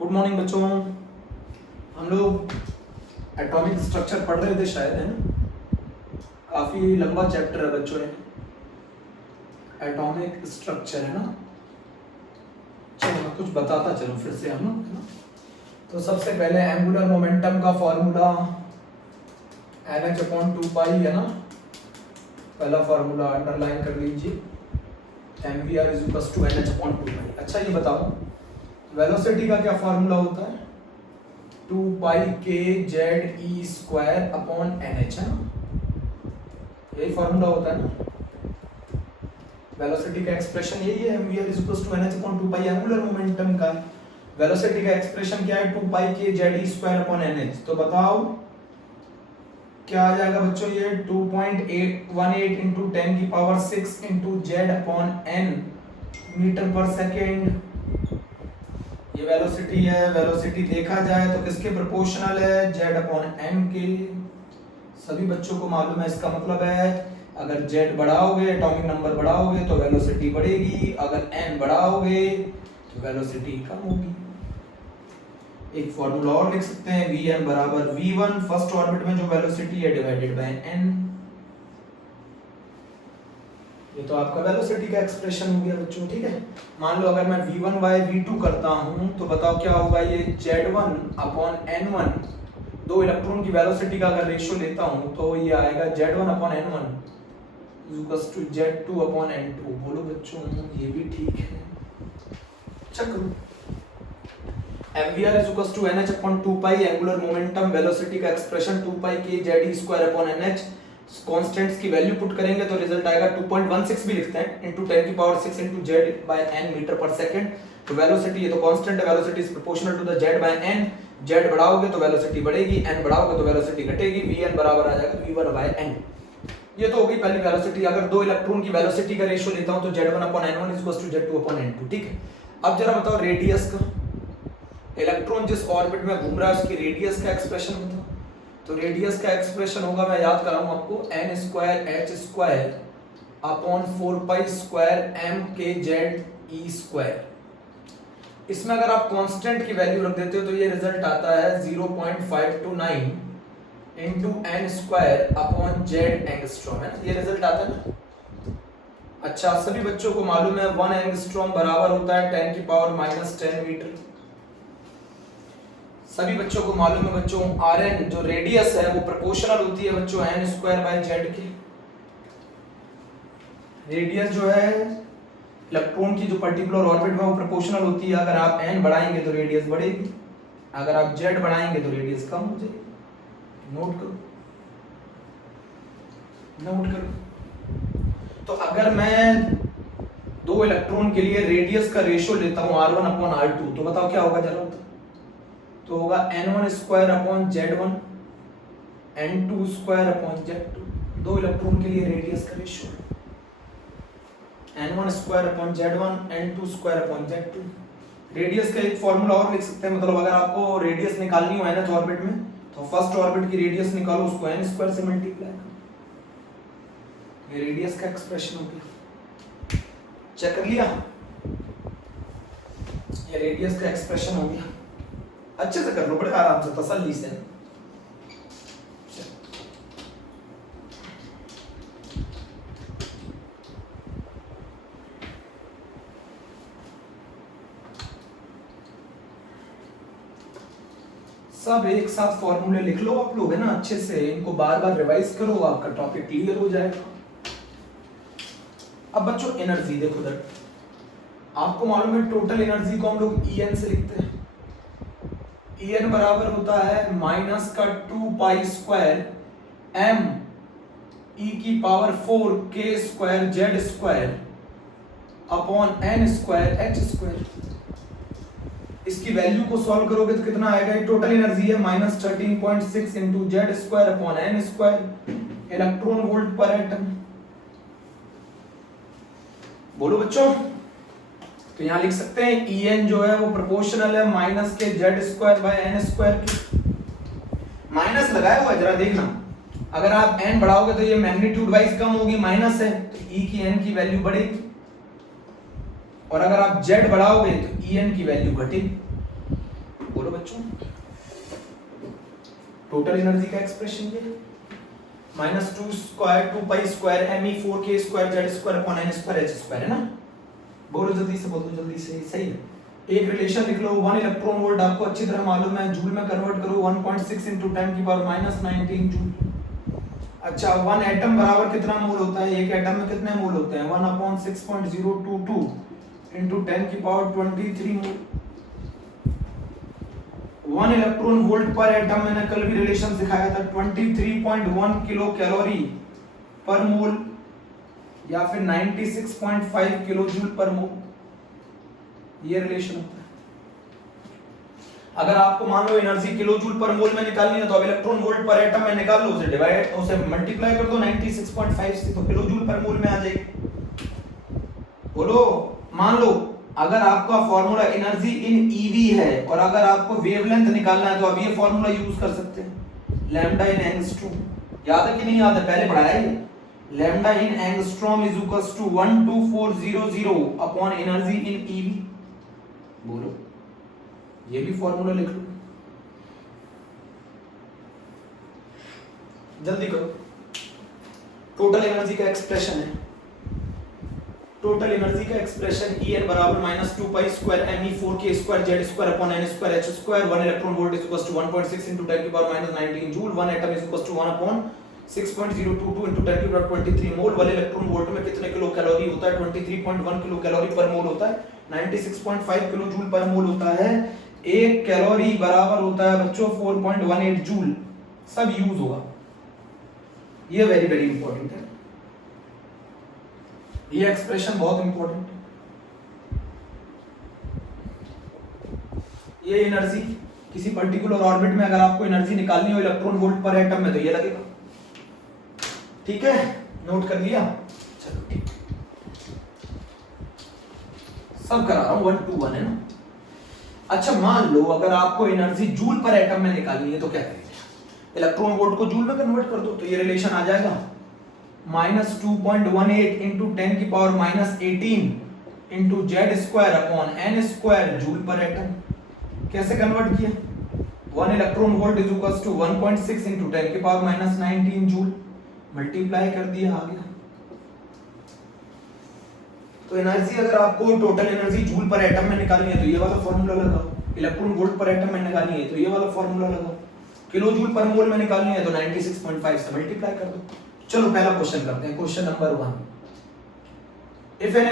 Good morning बच्चों। हम लोग एटॉमिक स्ट्रक्चर पढ़ रहे थे शायद, है ना। काफी लंबा चैप्टर है बच्चों, एटॉमिक स्ट्रक्चर है ना। चलो मैं कुछ बताता चलो फिर से हम लोग, है ना। तो सबसे पहले एंगुलर मोमेंटम का फॉर्मूला NH/2 है ना। पहला फॉर्मूला अंडरलाइन कर लीजिए, mvr = NH/2। अच्छा ये बताओ वेलोसिटी का क्या फॉर्मूला होता है? 2πkZe² /nh, है ना। यही फॉर्मूला होता है ना। वेलोसिटी का एक्सप्रेशन यही है, mvr = NH/2 एंगुलर मोमेंटम का। वेलोसिटी का एक्सप्रेशन क्या है? 2πkZe² /nh। तो बताओ क्या आ जाएगा बच्चों? ये 2.818 × 10⁶ × Z/n मीटर/सेकेंड। ये वेलोसिटी है। वेलोसिटी देखा जाए तो किसके प्रोपोर्शनल है? Z/n के। सभी बच्चों को मालूम है इसका मतलब है अगर Z बढ़ाओगे, एटॉमिक नंबर बढ़ाओगे तो वेलोसिटी बढ़ेगी, अगर n बढ़ाओगे तो वेलोसिटी कम होगी। एक फॉर्मूला और लिख सकते हैं, Vm = V1 फर्स्ट ऑर्बिट में जो वेलोसिटी है डिवाइडेड बाय n। ये तो आपका वेलोसिटी का एक्सप्रेशन हो गया बच्चों, ठीक है। मान लो अगर मैं V1/V2 करता हूं तो बताओ क्या होगा? ये Z1/n1, दो इलेक्ट्रॉन की वेलोसिटी का अगर रेशियो लेता हूं तो ये आएगा Z1/n1 = Z2/n2। बोलो बच्चों ये भी ठीक है। चलो mvr = NH/2 angular momentum velocity का एक्सप्रेशन 2πkZe² /nh। कांस्टेंट्स की वैल्यू पुट करेंगे तो रिजल्ट आएगा 2.16 भी लिखते हैं × 10⁶ × Z/n मीटर/सेकेंड। तो वेलोसिटी, ये तो कांस्टेंट है, velocity is proportional to the Z/n। Z बढ़ाओगे तो वेलोसिटी बढ़ेगी, n बढ़ाओगे तो वेलोसिटी घटेगी। Vn बराबर आ जाएगा V1/n। ये तो हो गई पहली वेलोसिटी। अगर दो इलेक्ट्रॉन की वेलोसिटी का रेशियो लेता हूं तो Z1/n1 = Z2/n2, ठीक है। अब जरा बताओ रेडियस का। इलेक्ट्रॉन जिस ऑर्बिट में घूम रहा है उसकी रेडियस का एक्सप्रेशन बताओ। तो रेडियस का एक्सप्रेशन होगा, मैं याद कराऊं आपको, n² h²/4π² इसमें अगर आप कांस्टेंट की वैल्यू रख देते हो तो ये रिजल्ट आता है 0.529 × n² एंगस्ट्रॉम, है ना। ये रिजल्ट आता है ना। अच्छा सभी बच्चों को मालूम है 1 एंगस्ट्रॉम बराबर होता है 10⁻⁻10 मीटर। सभी बच्चों को मालूम है बच्चों Rn जो रेडियस है वो प्रोपोर्शनल होती है बच्चों n² Z के। रेडियस जो है इलेक्ट्रॉन की जो पर्टिकुलर ऑर्बिट में वो प्रोपोर्शनल होती है। अगर आप n बढ़ाएंगे तो रेडियस बढ़ेगी, अगर आप Z बढ़ाएंगे तो रेडियस कम हो जाएगी। नोट करो, नोट करो। तो अगर मैं दो इलेक्ट्रॉन के लिए रेडियस का रेशियो लेता हूं R1/R2 तो बताओ क्या होगा जरा। तो होगा n1² n2² दो इलेक्ट्रॉन के लिए रेडियस का रेशियो n1² n2² रेडियस का एक फॉर्मूला और लिख सकते हैं, मतलब अगर आपको रेडियस निकालनी हो nth ऑर्बिट में तो फर्स्ट ऑर्बिट की रेडियस निकालो, उसको n² से मल्टीप्लाई करो। ये रेडियस का एक्सप्रेशन हो गया। चेक कर लिया, ये रेडियस का एक्सप्रेशन हो गया। अच्छे से कर लो, बड़े आराम से, तसल्ली से। सब एक साथ फॉर्मूले लिख लो आप लोग, है ना, अच्छे से। इनको बार बार रिवाइज करो, आपका टॉपिक क्लियर हो जाएगा। अब बच्चों एनर्जी देखो इधर, आपको मालूम है टोटल एनर्जी को हम लोग En से लिखते हैं। En बराबर होता है -2π² m e⁴ k² Z²/n²h²। इसकी वैल्यू को सॉल्व करोगे तो कितना आएगा? ये टोटल एनर्जी है -13.6 × Z²/n² इलेक्ट्रॉन वोल्ट पर एटम। बोलो बच्चों, तो यहां लिख सकते हैं En जो है वो प्रोपोर्शनल है -kZ²/n² के। माइनस लगाया हुआ है, जरा देखना। अगर आप n बढ़ाओगे तो ये मैग्नीट्यूड वाइज कम होगी, माइनस है तो E की n की वैल्यू बढ़ेगी, और अगर आप Z बढ़ाओगे तो En की वैल्यू घटेगी। बोलो बच्चों, टोटल एनर्जी का एक्सप्रेशन ये -2 square 2 pi square me4k square z square upon n square h square है ना। बोलो जल्दी से, बोल दो जल्दी से, सही है। एक रिलेशन लिख लो, 1 इलेक्ट्रॉन वोल्ट आपको अच्छी तरह मालूम है, जूल में कन्वर्ट करो 1.6 × 10⁻⁻19 जूल। अच्छा 1 एटम बराबर कितना मोल होता है, एक एटम में कितने मोल होते हैं, 1/6.022 × 10⁻23 मोल। 1 इलेक्ट्रॉन वोल्ट पर एटम, मैंने कल भी रिलेशन सिखाया था, 23.1 किलो कैलोरी पर मोल या फिर 96.5 किलो जूल पर मोल, ये रिलेशन होता है। अगर आपको मान लो एनर्जी किलो जूल पर मोल में निकालनी है तो अब इलेक्ट्रॉन वोल्ट पर एटम में निकाल लो, उसे डिवाइड, उसे मल्टीप्लाई कर दो 96.5 से, तो किलो जूल पर मोल में आ जाएगी। बोलो, मान लो अगर आपका फॉर्मूला एनर्जी इन ईवी है और अगर आपको वेवलेंथ निकालना है तो अब ये फॉर्मूला यूज कर सकते हैं, लैम्डा इन एंगस्ट्रॉम। याद है कि नहीं याद है, पहले पढ़ाया है ये। Lambda in angstrom is equals to 12400 upon energy in eV. बोलो, ये भी फॉर्मूला लिख लो, जल्दी करो। टोटल एनर्जी का एक्सप्रेशन है, टोटल एनर्जी का एक्सप्रेशन En बराबर -2 pi square me4k square z square upon n square h square. 1 electron volt is equals to 1.6 × 10⁻⁻19 joule. 1 atom is equals to 1/6.022 × 10⁻23 mole. 1 electron volt में कितने kilo calorie होता है, 23.1 kilo calorie पर मोल होता है, 96.5 kilo joule पर मोल होता है। एक कैलोरी बराबर होता है बच्चों 4.18 जूल। सब यूज होगा, ये वेरी वेरी इंपॉर्टेंट है, ये एक्सप्रेशन बहुत इंपॉर्टेंट है। ये एनर्जी किसी पर्टिकुलर ऑर्बिट में अगर आपको एनर्जी निकालनी हो इलेक्ट्रॉन वोल्ट पर एटम में तो ये लगेगा, ठीक है, नोट कर लिया। चलो ठीक, सब करा रहा हूं 1 to 1 है ना। अच्छा मान लो अगर आपको एनर्जी जूल पर एटम में निकालनी है तो क्या करेंगे, इलेक्ट्रॉन वोल्ट को जूल में कन्वर्ट कर दो, तो ये रिलेशन आ जाएगा -2.18 × 10⁻18 × z square upon n square joule पर एटम। कैसे कन्वर्ट किया, 1 electron volt is equals to 1.6 × 10⁻19 joule, multiply कर दिया, आ गया। तो एनर्जी अगर आपको टोटल एनर्जी जूल पर एटम में निकालनी है तो ये वाला फॉर्मूला लगाओ, इलेक्ट्रॉन वोल्ट पर एटम में निकालनी है तो ये वाला फॉर्मूला लगाओ, किलो जूल पर मोल में निकालनी है तो 96.5 से मल्टीप्लाई कर दो। चलो पहला क्वेश्चन करते हैं, question number 1। If an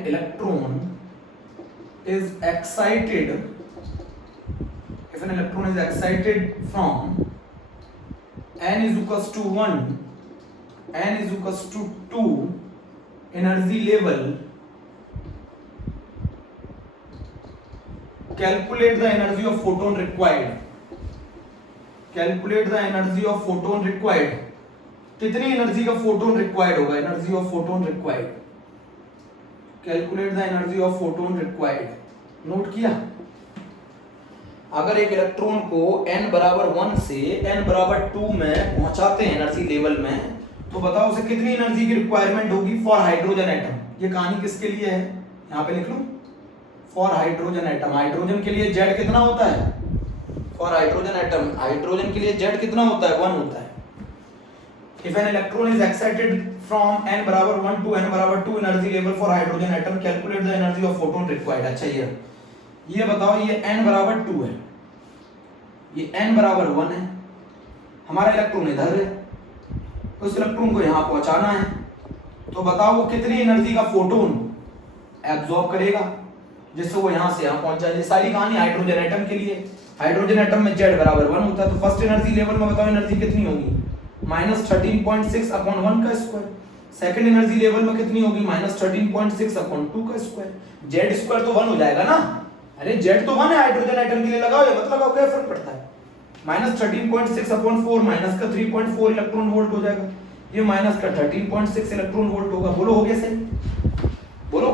electron is excited from n is equals to 1, n is equals to 2 energy level, calculate the energy of photon required, calculate the energy of photon required। कितनी energy का photon required होगा, energy of photon required, calculate the energy of photon required. Note किया, अगर एक electron को n बराबर 1 से n बराबर 2 में पहुंचाते हैं एनर्जी लेवल में, तो बताओ उसे कितनी एनर्जी की रिक्वायरमेंट होगी फॉर हाइड्रोजन एटम। ये कहानी किसके लिए है, यहाँ पे लिख लो, फॉर हाइड्रोजन एटम। हाइड्रोजन के लिए Z कितना होता है, फॉर हाइड्रोजन एटम, हाइड्रोजन के लिए Z कितना होता है, 1 होता है। If an electron is excited from n बराबर 1 to n बराबर 2 energy level for hydrogen atom, calculate the energy of photon required। अच्छा ये बताओ, ये n बराबर 2 है, ये n बराबर 1 है, हमारा इलेक्ट्रॉन इधर है, उस इलेक्ट्रॉन को यहाँ पहुंचाना है, तो बताओ वो कितनी एनर्जी का फोटोन एब्जॉर्ब करेगा जिससे वो यहाँ से यहाँ पहुंच जाए। ये सारी कहानी हाइड्रोजन एटम के लिए। हाइड्रोजन एटम में Z बराबर 1 होता है, तो फर्स्ट एनर्जी लेवल में बताओ एनर्जी कितनी होगी, -13.6 अपॉन 1 का स्क्वायर। सेकंड एनर्जी लेवल में कितनी होगी, -13.6 अपॉन 2 का स्क्वायर। Z स्क्वायर तो 1 हो जाएगा ना, अरे Z तो 1 है हाइड्रोजन एटम के लिए, लगाओ या मत लगाओ क्या फर्क पड़ता है। -13.6 अपॉन 4 माइनस का 3.4 इलेक्ट्रॉन वोल्ट हो जाएगा, ये माइनस का 13.6 इलेक्ट्रॉन वोल्ट होगा। बोलो हो गया सही, बोलो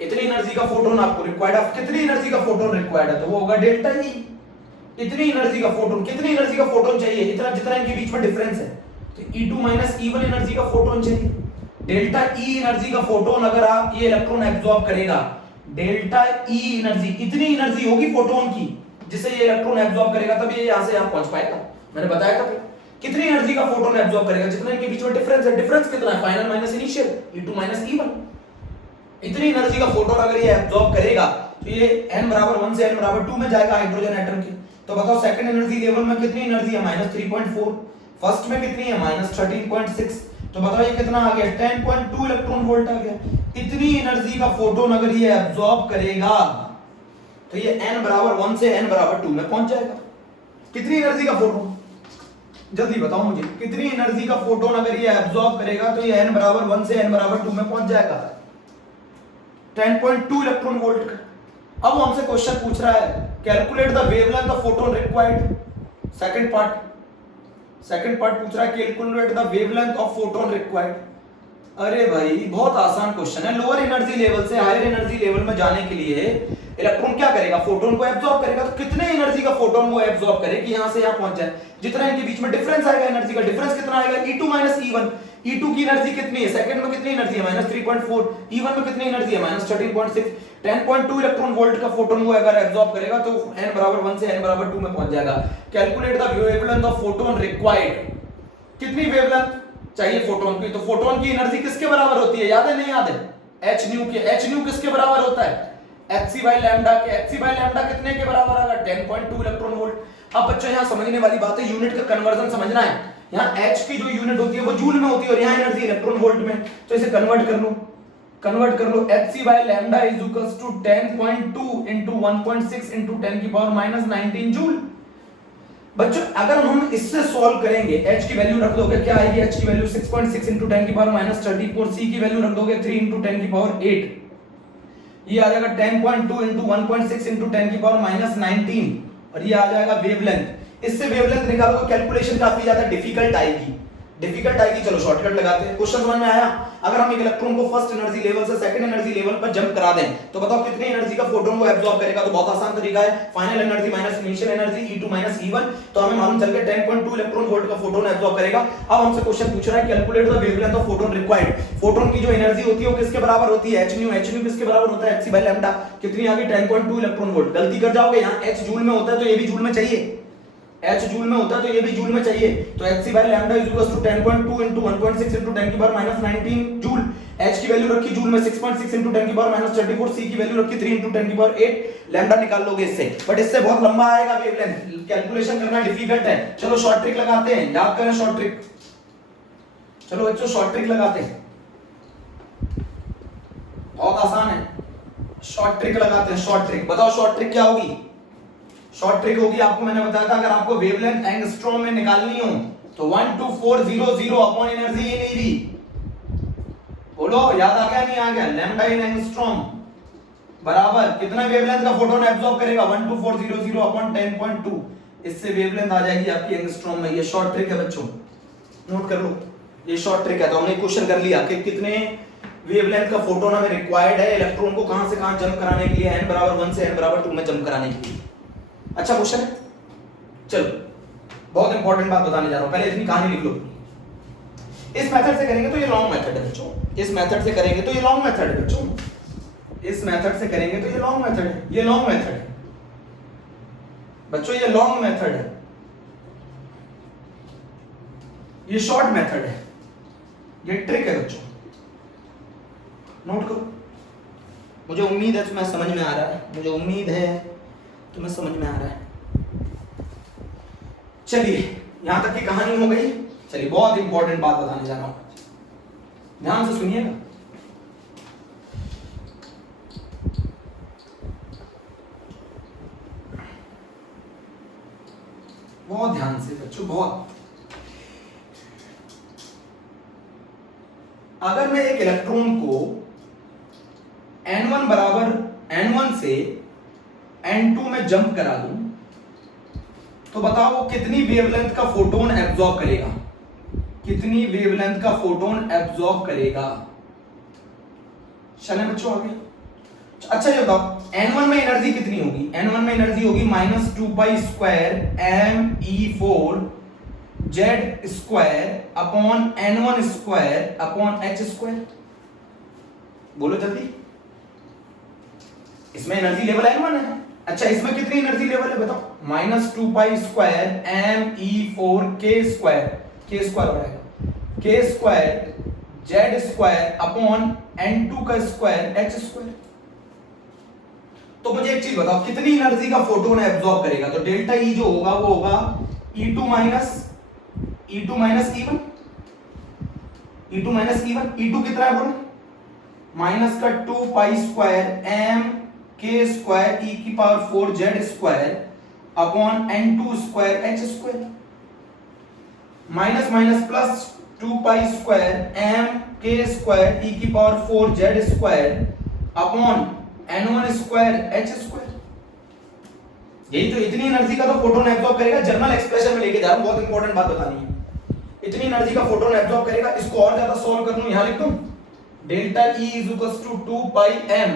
इतनी एनर्जी का फोटोन आपको रिक्वायर्ड है, कितनी एनर्जी का फोटोन रिक्वायर्ड है, तो वो होगा डेल्टा ई। इतनी एनर्जी का फोटोन, कितनी एनर्जी का फोटोन चाहिए, इतना जितना इनके बीच में डिफरेंस है, तो E2 माइनस E1 एनर्जी का फोटोन चाहिए। डेल्टा ई एनर्जी का फोटोन अगर आप ये इलेक्ट्रॉन एब्जॉर्ब करेगा डेल्टा ई एनर्जी, इतनी एनर्जी होगी फोटोन की जिसे ये इलेक्ट्रॉन एब्जॉर्ब करेगा, तब ये यहां से यहां पहुंच पाएगा। मैंने बताया था कितनी एनर्जी का फोटोन एब्जॉर्ब करेगा, जितना इनके बीच में डिफरेंस है, डिफरेंस कितना है, final minus initial, E2 minus E1। इतनी एनर्जी का फोटोन अगर ये एब्जॉर्ब करेगा तो ये n बराबर 1 से n बराबर 2 में जाएगा हाइड्रोजन एटम के। तो बताओ सेकंड एनर्जी लेवल में कितनी एनर्जी है, -3.4, फर्स्ट में कितनी है, -13.6। तो बताओ ये कितना आ गया, 10.2 इलेक्ट्रॉन वोल्ट आ गया। इतनी एनर्जी का फोटोन अगर ये एब्जॉर्ब करेगा तो ये n बराबर 1 से n बराबर 2 में पहुंच जाएगा। कितनी एनर्जी का फोटोन, जल्दी बताओ मुझे, कितनी एनर्जी का फोटोन अगर ये एब्जॉर्ब करेगा तो ये n बराबर 1 से n बराबर 2 में पहुंच जाएगा, 10.2 इलेक्ट्रॉन वोल्ट का। अब वो हमसे क्वेश्चन पूछ रहा है, calculate the wavelength of photon required. Second part पूछ रहा है, calculate the wavelength of photon required. अरे भाई बहुत आसान क्वेश्चन है। लोअर एनर्जी लेवल से हायर एनर्जी लेवल में जाने के लिए इलेक्ट्रॉन क्या करेगा, फोटोन को एब्जॉर्ब करेगा। तो कितने एनर्जी का फोटोन वो एब्जॉर्ब करे कि यहां से यहां पहुंच जाए। जितना इनके बीच में डिफरेंस आएगा एनर्जी का, डिफरेंस कितना आएगा, E2 माइनस E1। E2 की एनर्जी कितनी है, सेकंड में कितनी एनर्जी है, -3.4, E1 में कितनी एनर्जी है, -13.6। 10.2 इलेक्ट्रॉन वोल्ट का फोटोन वो अगर एब्जॉर्ब करेगा तो n बराबर 1 से n बराबर 2 में पहुंच जाएगा। Calculate the wavelength of photon required. कितनी वेवलेंथ चाहिए फोटोन की, तो फोटोन की एनर्जी किसके बराबर होती है, याद है नहीं याद है, h न्यू के। h न्यू किसके बराबर होता है, hc/लैम्डा के। hc/लैम्डा कितने के बराबर आएगा, 10.2 इलेक्ट्रॉन वोल्ट। अब बच्चों यहाँ समझने वाली बात है, यूनिट का कन्वर्जन समझना है। यहाँ h की जो यूनिट होती है वो जूल में होती है और यहाँ एनर्जी इलेक्ट्रॉन वोल्ट में। तो इसे कन्वर्ट कर लो। hc/लैम्डा is equals to 10.2 into 1.6 into 10 की पावर -19 जूल। बच्चों अगर हम इससे सॉल्व करेंगे, h की वैल्यू रख दोगे, क्या आएगी, h की वैल्यू 6.6 into 10 की पावर -34, c की वैल्यू रख दोगे 3 into 10 की पावर 8, ये आ जाएगा 10.2 into 1.6 into 10 की पावर -19 और ये आ जाएगा वेवलेंथ। इससे वेवलेंथ निकालोगे, कैलकुलेशन काफी ज्यादा डिफिकल्ट आएगी। चलो शॉर्टकट लगाते हैं। क्वेश्चन समझ में आया। अगर हम एक इलेक्ट्रॉन को फर्स्ट एनर्जी लेवल से सेकंड एनर्जी लेवल पर जंप करा दें तो बताओ कितनी एनर्जी का फोटोन वो एब्जॉर्ब करेगा। तो बहुत आसान तरीका है, final energy minus initial energy, E2 minus E1। तो हमें मालूम चल गया 10.2 इलेक्ट्रॉन वोल्ट का फोटोन एब्जॉर्ब करेगा। अब हमसे क्वेश्चन पूछ रहा है, calculate the wavelength of photon required. Photon की जो एनर्जी होती है वो किसके बराबर होती है, h न्यू किसके बराबर होता है, hc/लैम्डा। कितनी आ गई, 10.2 इलेक्ट्रॉन वोल्ट। गलती कर जाओगे, यहाँ h जूल में होता है तो ये भी जूल में चाहिए, h जूल में होता है तो ये भी जूल में चाहिए। तो hc/लैम्डा is equals to 10.2 into 1.6 into 10 की पावर -19 जूल। h की वैल्यू रखी जूल में 6.6 into 10 की पावर -34, c की वैल्यू रखी 3 into 10 की पावर 8। लैम्डा निकाल लोगे इससे, बट इससे बहुत लंबा आएगा वेवलेंथ, कैलकुलेशन करना डिफिकल्ट है। चलो शॉर्ट ट्रिक लगाते हैं, याद करें शॉर्ट ट्रिक। चलो बच्चों शॉर्ट ट्रिक लगाते हैं, बहुत आसान है। शॉर्ट ट्रिक लगाते हैं। शॉर्ट ट्रिक बताओ, शॉर्ट ट्रिक क्या होगी। शॉर्ट ट्रिक होगी, आपको मैंने बताया था, अगर आपको वेवलेंथ एंगस्ट्रॉम में निकालनी हो तो 12400 अपॉन एनर्जी इन ईवी। बोलो याद आ गया नहीं आ गया, लैम्डा इन एंगस्ट्रॉम बराबर कितना वेवलेंथ का फोटोन एब्जॉर्ब करेगा, 12400 अपॉन 10.2। इससे वेवलेंथ आ जाएगी आपकी एंगस्ट्रॉम में। ये शॉर्ट ट्रिक है बच्चों, नोट कर लो, ये शॉर्ट ट्रिक है। तो हमने क्वेश्चन कर लिया कि कितने वेवलेंथ का फोटोन हमें रिक्वायर्ड है इलेक्ट्रॉन को कहां से कहां जंप कराने के लिए, n बराबर 1 से n बराबर 2 में जंप कराने के लिए। अच्छा क्वेश्चन है। चलो बहुत इंपॉर्टेंट बात बताने जा रहा हूं, पहले इतनी कहानी लिख लो। इस मेथड से करेंगे तो ये लॉन्ग मेथड है बच्चों, इस मेथड से करेंगे तो ये लॉन्ग मेथड है बच्चों, इस मेथड से करेंगे तो ये लॉन्ग मेथड है, ये लॉन्ग मेथड है बच्चों, ये लॉन्ग मेथड है, ये शॉर्ट मेथड है, ये ट्रिक है बच्चों, नोट करो। मुझे उम्मीद है तुम्हें समझ में आ रहा है, मुझे उम्मीद है तुम्हें समझ में आ रहा है। चलिए यहां तक की कहानी हो गई। चलिए बहुत इंपॉर्टेंट बात बताने जा रहा हूं, ध्यान से सुनिएगा। बहुत ध्यान से बच्चों, बहुत। अगर मैं एक इलेक्ट्रॉन को n1 बराबर n1 से n2 में जंप करा दूं तो बताओ वो कितनी वेवलेंथ का फोटोन एब्जॉर्ब करेगा, कितनी वेवलेंथ का फोटोन एब्जॉर्ब करेगा। चलें बच्चों आगे। अच्छा ये बताओ n1 में एनर्जी कितनी होगी, n1 में एनर्जी होगी -2π² me4 z² upon n1² upon h²। बोलो जल्दी, इसमें एनर्जी लेवल n1 है। अच्छा इसमें कितनी एनर्जी लेवल है बताओ, -2π²me4k² k स्क्वायर हो जाएगा k² z² n2 का स्क्वायर h²। तो मुझे एक चीज बताओ, कितनी एनर्जी का फोटोन एब्जॉर्ब करेगा? तो डेल्टा E जो होगा वो होगा E2 minus E1, E2 minus E1। E2 कितना है बोलो, माइनस का 2π²m k² e⁴z² minus minus plus 2π²m k² e⁴z²n1² यही तो, इतनी एनर्जी का तो फोटोन एब्जॉर्ब करेगा। जर्नल एक्सप्रेशन में लेके जा रहा हूं, बहुत इंपॉर्टेंट बात बतानी है। इतनी एनर्जी का फोटोन एब्जॉर्ब करेगा। इसको और ज्यादा सॉल्व कर लूं, यहां लिख दूं delta E = 2πm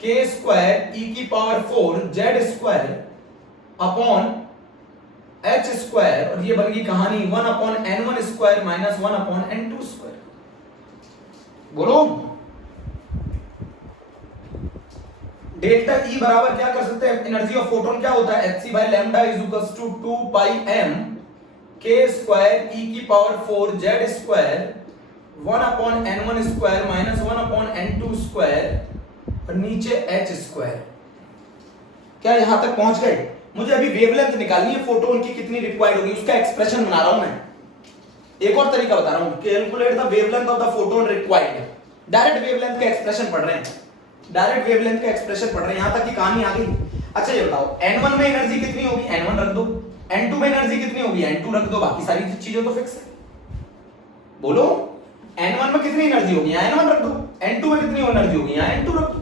k² e⁴z² और ये बन गई कहानी 1/n1² माइनस 1/n2²। बोलो डेल्टा E बराबर क्या कर सकते हैं, एनर्जी ऑफ फोटोन क्या होता है, hc/λ = 2πm k² e⁴z² 1/n1² minus 1/n2² और नीचे h²। क्या यहां तक पहुंच गए? मुझे अभी वेवलेंथ निकालनी है फोटोन की, कितनी रिक्वायर्ड होगी, उसका एक्सप्रेशन बना रहा हूं मैं। एक और तरीका बता रहा हूं, calculate the wavelength of the photon required. Direct wavelength का एक्सप्रेशन पढ़ रहे हैं, डायरेक्ट वेवलेंथ का एक्सप्रेशन पढ़ रहे हैं, यहां तक की कहानी आ गई। अच्छा ये बताओ n1 में एनर्जी कितनी होगी, n1 रख दो, n2 में एनर्जी कितनी होगी, n2 रख दो, बाकी सारी चीजें तो फिक्स है। बोलो n1 में कितनी एनर्जी होगी, यहां n1 रख दो, n2 में कितनी एनर्जी होगी, यहां n2 रख दो।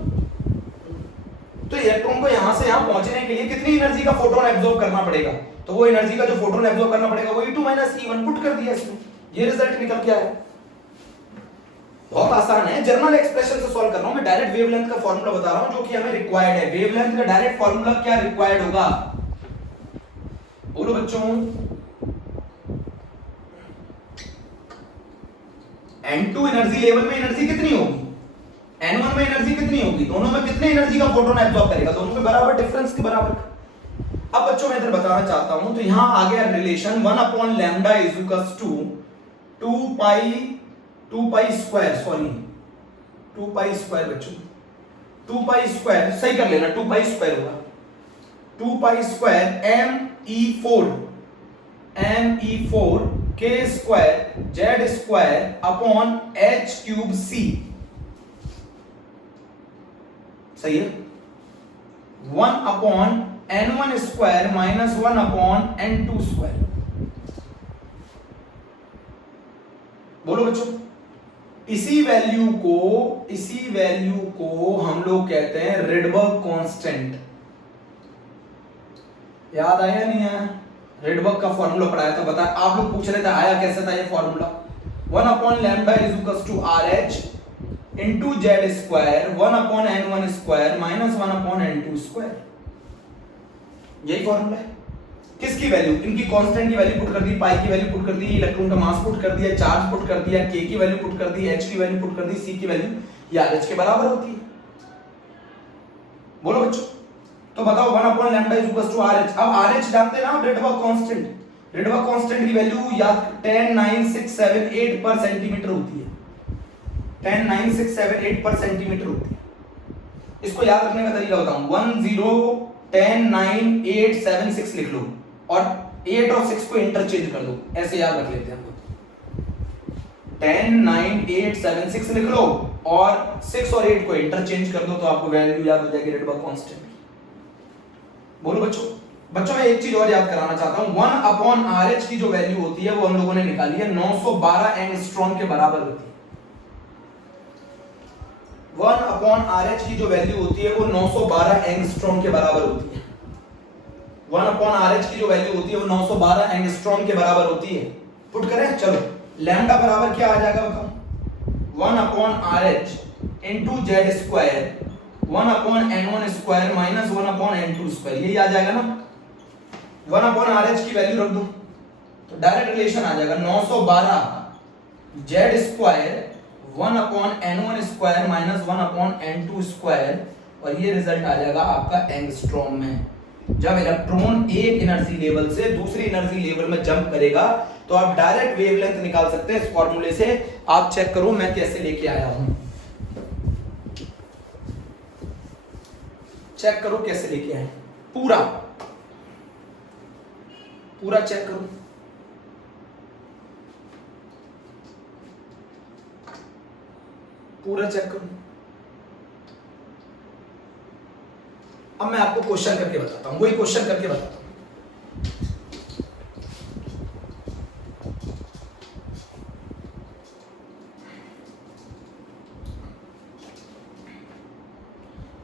तो इलेक्ट्रॉन को यहां से यहां पहुंचने के लिए कितनी एनर्जी का फोटोन एब्जॉर्ब करना पड़ेगा, तो वो एनर्जी का जो फोटोन एब्जॉर्ब करना पड़ेगा वो E2 E1 पुट कर दिया इसमें, ये रिजल्ट निकल के आया। बहुत आसान है, जर्नल एक्सप्रेशन से सॉल्व कर रहा हूं मैं, डायरेक्ट वेवलेंथ का फार्मूला बता रहा हूं जो कि हमें रिक्वायर्ड है। वेवलेंथ का डायरेक्ट फार्मूला क्या रिक्वायर्ड होगा, बोलो बच्चों। n2 एनर्जी लेवल में एनर्जी कितनी होगी, n1 में एनर्जी कितनी होगी, दोनों में कितनी एनर्जी का फोटोन एब्जॉर्ब करेगा, दोनों में बराबर डिफरेंस के बराबर। अब बच्चों मैं इधर बताना चाहता हूं, तो यहां आ गया रिलेशन 1/λ = 2π² बच्चों, 2π² सही कर लेना, 2π² होगा 2π² me4 k² z²h³ सही है, 1/n1² माइनस 1/n2²। बोलो बच्चों, इसी वैल्यू को हम लोग कहते हैं रिडबर्ग कांस्टेंट। याद आया नहीं आया? रिडबर्ग का फॉर्मूला पढ़ाया था, बता आप लोग पूछ रहे थे आया कैसे था ये formula, 1/λ = RH into z² 1/n1² minus 1/n2²। यही फॉर्मूला है। किसकी वैल्यू, इनकी कांस्टेंट की वैल्यू पुट कर दी, पाई की वैल्यू पुट कर दी, इलेक्ट्रॉन का मास पुट कर दिया, चार्ज पुट कर दिया, k की वैल्यू पुट कर दी, h की वैल्यू पुट कर दी, c की वैल्यू ये RH के बराबर होती है। बोलो बच्चों, तो बताओ 1/λ = RH। अब RH जानते हैं ना रिडबर्ग कांस्टेंट, रिडबर्ग कांस्टेंट की वैल्यू याद 109,678 पर सेंटीमीटर होती है, 109,678 पर सेंटीमीटर होती है। इसको याद रखने का तरीका बताऊं, 10,10,9,876 लिख लो और 8 और 6 को इंटरचेंज कर दो, ऐसे याद रख लेते हैं हम लोग। 10,9,876 लिख लो और 6 और 8 को इंटरचेंज कर दो तो आपको वैल्यू याद हो जाएगी रिडबर्ग कांस्टेंट। बोलो बच्चों, मैं एक चीज और याद कराना चाहता हूं, 1/RH की जो वैल्यू होती है वो हम लोगों ने निकाली है 912 एंगस्ट्रॉम के बराबर होती है। 1/RH की जो वैल्यू होती है वो 912 एंगस्ट्रॉम के बराबर होती है। 1/RH की जो वैल्यू होती है वो 912 एंगस्ट्रॉम के बराबर होती है। पुट करें, चलो लैम्डा बराबर क्या आ जाएगा बताओ, 1/RH into z² 1/n1² minus 1/n2², यही आ जाएगा ना। 1/RH की वैल्यू रख दो तो डायरेक्ट रिलेशन आ जाएगा 912 z² 1/n1² माइनस 1/n2² और ये रिजल्ट आ जाएगा आपका एंगस्ट्रॉम में। जब इलेक्ट्रॉन एक एनर्जी लेवल से दूसरी एनर्जी लेवल में जंप करेगा तो आप डायरेक्ट वेवलेंथ निकाल सकते हैं इस फॉर्मूले से। आप चेक करो मैं कैसे लेके आया हूं, चेक करो कैसे लेके आए, पूरा पूरा चेक करो। पूरा चेक करो। अब मैं आपको क्वेश्चन करके बताता हूं, वही क्वेश्चन करके बताता हूं।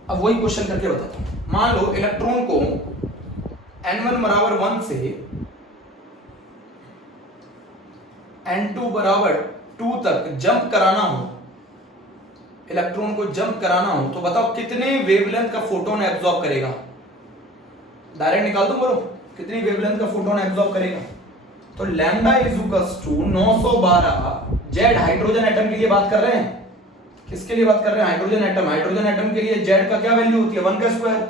अब वही क्वेश्चन करके बताता हूं। मान लो इलेक्ट्रॉन को n1 बराबर 1 से n2 बराबर 2 तक जंप कराना हो, इलेक्ट्रॉन को जंप कराना हो तो बताओ कितने वेवलेंथ का फोटोन एब्जॉर्ब करेगा। डायरेक्ट निकाल दो, बोलो कितनी वेवलेंथ का फोटोन एब्जॉर्ब करेगा। तो lambda is equals to 912 Z hydrogen atom के लिए बात कर रहे हैं। किसके लिए बात कर रहे हैं? Hydrogen atom. हाइड्रोजन एटम के लिए जेड का क्या वैल्यू होती है? 1 का स्क्वायर।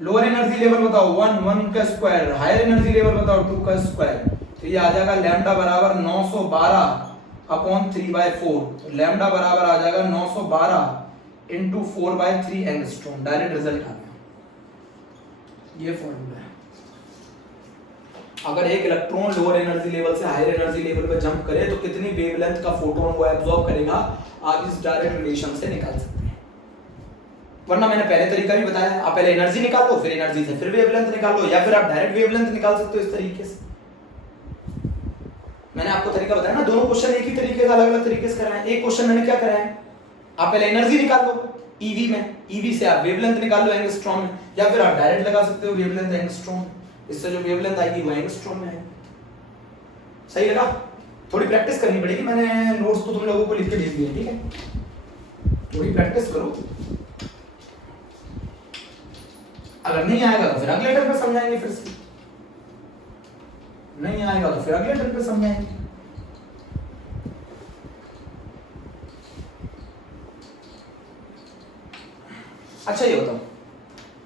लोअर एनर्जी लेवल बताओ 1 का स्क्वायर, हायर एनर्जी लेवल बताओ 2 का स्क्वायर। तो ये आ जाएगा लैम्डा बराबर 912 अपॉन 3/4। लैम्डा बराबर आ जाएगा 912 इंटू 4/3 एंगस्ट्रॉम। डायरेक्ट रिजल्ट आ गया। ये फॉर्मूला है। अगर एक इलेक्ट्रॉन लोअर एनर्जी लेवल से हायर एनर्जी लेवल पे जंप करे तो कितनी वेवलेंथ का फोटोन वो एब्जॉर्ब करेगा, आप इस डायरेक्ट रिलेशन से निकाल सकते हैं। वरना मैंने पहले तरीका भी बताया, आप पहले एनर्जी निकाल लो, फिर एनर्जी से फिर वेवलेंथ निकाल लो, या फिर आप डायरेक्ट वेवलेंथ निकाल सकते हो इस तरीके से। मैंने आपको तरीका बताया ना, दोनों क्वेश्चन एक ही तरीके से अलग अलग तरीके से कराए। एक क्वेश्चन मैंने क्या कराया है, आप पहले एनर्जी निकाल लो ईवी में, ईवी से आप वेवलेंथ निकाल लो एंगस्ट्रॉम में, या फिर आप डायरेक्ट लगा सकते हो वेवलेंथ एंगस्ट्रॉम। इससे जो वेवलेंथ आएगी वो एंगस्ट्रॉम में है। सही लगा? थोड़ी प्रैक्टिस करनी पड़ेगी, मैंने नोट्स तो तुम लोगों को लिख के भेज दिए, ठीक है? थोड़ी प्रैक्टिस करो, अगर नहीं आएगा तो फिर अगले टर्म पे समझाएंगे, फिर से नहीं आएगा तो फिर अगले टर्म पे समझाएंगे। अच्छा ये बताओ,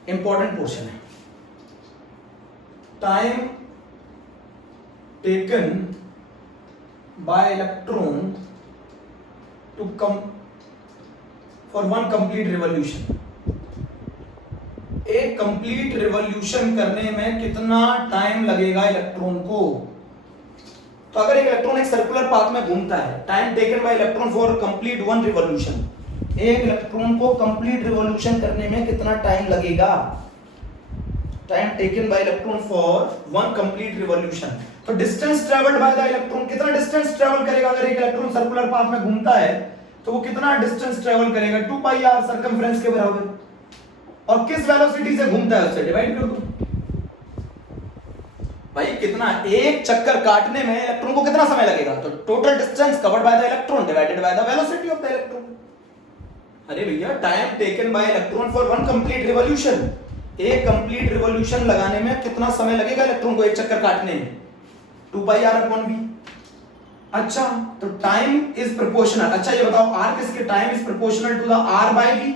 इंपॉर्टेंट पोर्शन है, time taken by electron to come for one complete revolution. एक कंप्लीट रिवॉल्यूशन करने में कितना टाइम लगेगा इलेक्ट्रॉन को? तो अगर एक इलेक्ट्रॉन एक सर्कुलर पाथ में घूमता है, time taken by electron for complete one revolution, एक इलेक्ट्रॉन को कंप्लीट रिवॉल्यूशन करने में कितना टाइम लगेगा? Time taken by electron for one complete revolution. तो distance travelled by the electron, कितना डिस्टेंस ट्रेवल करेगा? अगर एक इलेक्ट्रॉन सर्कुलर पाथ में घूमता है तो वो कितना डिस्टेंस ट्रेवल करेगा? 2 पाई r सर्कमफ्रेंस के बराबर। और किस वेलोसिटी से घूमता है उससे डिवाइड कर दो भाई। कितना एक चक्कर काटने में इलेक्ट्रॉन को कितना समय लगेगा? तो total distance covered by the electron divided by the velocity of the electron. अरे भैया, time taken by electron for one complete revolution, एक कंप्लीट रिवॉल्यूशन लगाने में कितना समय लगेगा इलेक्ट्रॉन को एक चक्कर काटने में? 2 पाई r अपॉन v। अच्छा, तो टाइम इज प्रोपोर्शनल। अच्छा ये बताओ, r किसके? Time is proportional to the r by v।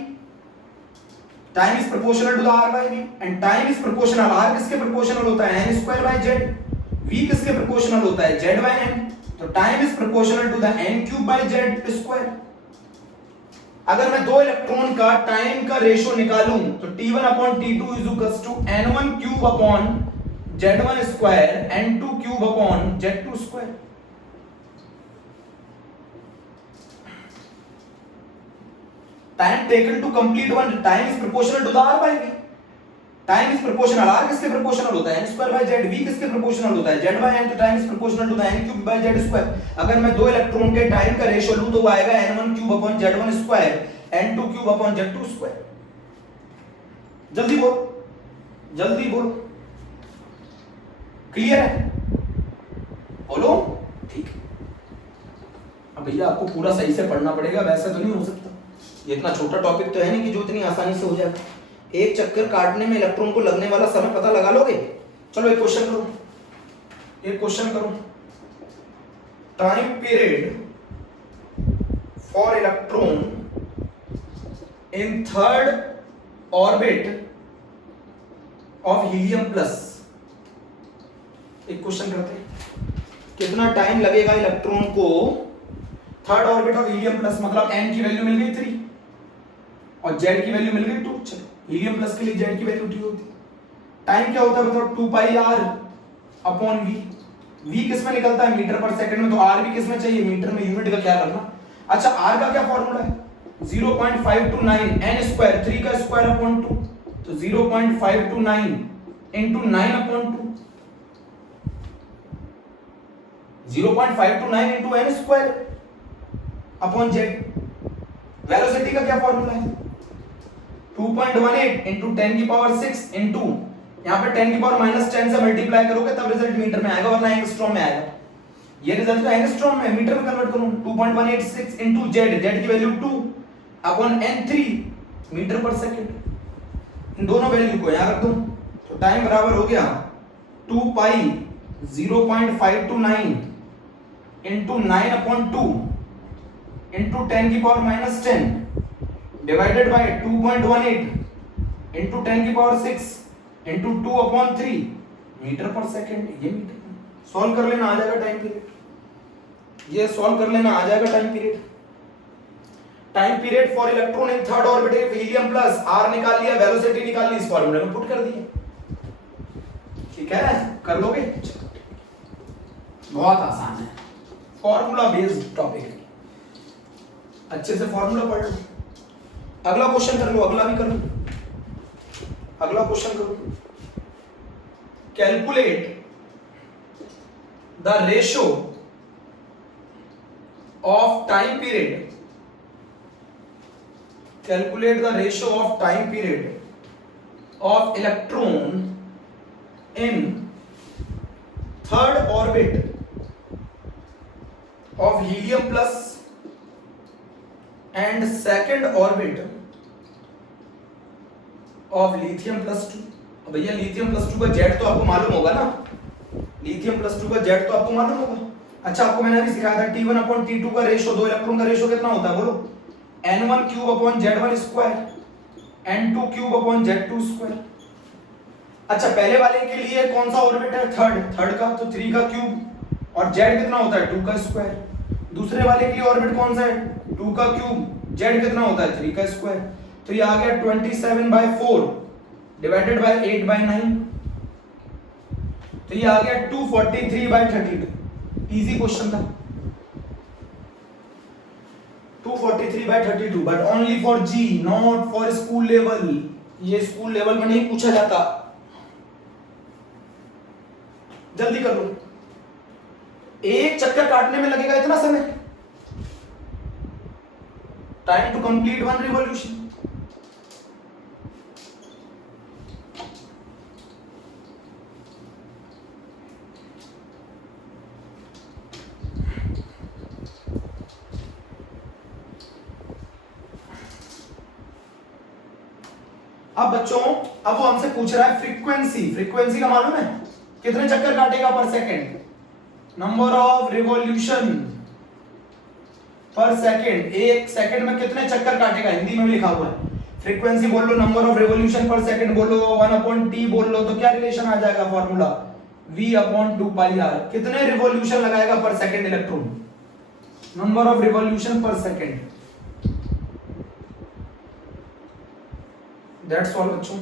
Time is proportional to the r by v and time is proportional, r किसके प्रोपोर्शनल होता है? n square by z। v किसके proportional होता है? z by n। तो time is proportional to the n cube by z square. अगर मैं दो इलेक्ट्रॉन का टाइम का रेशियो निकालूं तो t1 upon t2 is equals to n1 cube upon z1 square, n2 cube upon z2 square. Time taken to complete one, time is proportional to the r by v। Time is proportional, r किसके proportional होता है? n square by z। v किसके proportional होता है? z by n। तो time is proportional to the n cube by z square. अगर मैं दो इलेक्ट्रॉन के टाइम का रेशियो लूं तो वो आएगा n1 cube upon z1 square, n2 cube upon z2 square. जल्दी बोलो, जल्दी बोलो, क्लियर है? बोलो, ठीक है। अब भैया आपको पूरा सही से पढ़ना पड़ेगा, वैसे तो नहीं हो सकता। ये इतना छोटा टॉपिक तो है नहीं कि जो इतनी आसानी से हो जाए। एक चक्कर काटने में इलेक्ट्रॉन को लगने वाला समय पता लगा लोगे? चलो एक क्वेश्चन करो, एक क्वेश्चन करो। Time period for electron in third orbit of helium plus. एक क्वेश्चन करते हैं, कितना टाइम लगेगा इलेक्ट्रॉन को third orbit of helium plus, मतलब n की वैल्यू मिल गई 3 और z की वैल्यू मिल गई 2। चलो हीलियम प्लस के लिए z की वैल्यू 2 होती है। टाइम क्या होता है बताओ, 2 पाई r अपॉन v। v किस में निकलता है, मीटर पर सेकंड में, तो r भी किस में चाहिए, मीटर में। यूनिट का ख्याल रखना। अच्छा r का क्या फॉर्मूला है, 0.529 n स्क्वायर, 3 का स्क्वायर अपॉन 2, तो 0.529 into 9 upon 2, 0.529 into n square upon z। Velocity का क्या फॉर्मूला है, 2.18 into 10 की पावर 6 into यहाँ पे 10 की पावर -10 से मल्टीप्लाई करोगे तब रिजल्ट मीटर में आएगा, वरना एंगस्ट्रॉम में आएगा। ये रिजल्ट तो एंगस्ट्रॉम में, मीटर में कन्वर्ट करूं, 2.186 into z की वैल्यू 2 अपॉन n3 मीटर पर सेकंड। इन दोनों वैल्यू को यहां रख दूं तो टाइम बराबर हो गया 2 पाई 0.529 into 9 upon 2 into 10 की पावर -10 डिवाइडेड बाय 2.18 into 10 की पावर 6 into 2 upon 3 मीटर पर सेकंड। ये मीटर सॉल्व कर लेना, आ जाएगा टाइम पीरियड। ये सॉल्व कर लेना, आ जाएगा time period. Time period for electron in third orbit of helium plus, r निकाल लिया, वेलोसिटी निकाल ली, इस फॉर्मूले में पुट कर दिए। ठीक है, कर लोगे, बहुत आसान है, फॉर्मूला बेस्ड टॉपिक है, अच्छे से फॉर्मूला पढ़ लो। अगला क्वेश्चन कर लो, अगला भी कर लो, अगला क्वेश्चन करो। Calculate the ratio of time period, calculate the ratio of time period of electron in third orbit of helium plus and second orbit of lithium plus 2। अब भैया lithium plus 2 का z तो आपको मालूम होगा ना, lithium plus 2 का z तो आपको मालूम होगा। अच्छा आपको मैंने अभी सिखाया था T1 अपॉन T2 का रेशो, दो इलेक्ट्रॉन का रेशो कितना होता है बोलो, n1 cube upon z1 square, n2 cube upon z2 square. अच्छा पहले वाले के लिए कौन सा ऑर्बिट है, थर्ड का, तो 3 का क्यूब और z कितना होता है 2 का स्क्वायर। दूसरे वाले के लिए ऑर्बिट कौन सा है, 2 का क्यूब, z कितना होता है 3 का स्क्वायर। तो ये आ गया 27/4 डिवाइडेड बाय 8/9, तो ये आ गया 243/32। इजी क्वेश्चन था, 243/32, but only for JEE, not for school level. ये स्कूल लेवल में नहीं पूछा जाता। जल्दी कर लो, एक चक्कर काटने में लगेगा इतना समय, time to complete one revolution. अब बच्चों, अब वो हमसे पूछ रहा है फ्रीक्वेंसी। फ्रीक्वेंसी का मालूम है, कितने चक्कर काटेगा पर सेकंड, नंबर ऑफ रिवॉल्यूशन पर सेकंड, एक सेकंड में कितने चक्कर काटेगा, हिंदी में भी लिखा हुआ है। फ्रीक्वेंसी बोल लो, नंबर ऑफ रिवॉल्यूशन पर सेकंड बोलो, 1/t बोल लो, तो क्या रिलेशन आ जाएगा फॉर्मूला, v/2πr। कितने रिवॉल्यूशन लगाएगा पर second electron, number of revolution पर सेकंड। दैट्स ऑल बच्चों,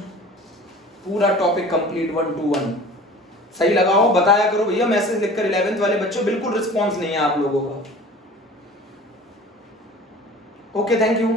पूरा टॉपिक कंप्लीट 1 to 1। सही लगाओ, बताया करो भैया, मैसेज लिखकर 11th वाले बच्चों बिल्कुल रिस्पॉन्स नहीं है आप लोगों का। Okay, thank you.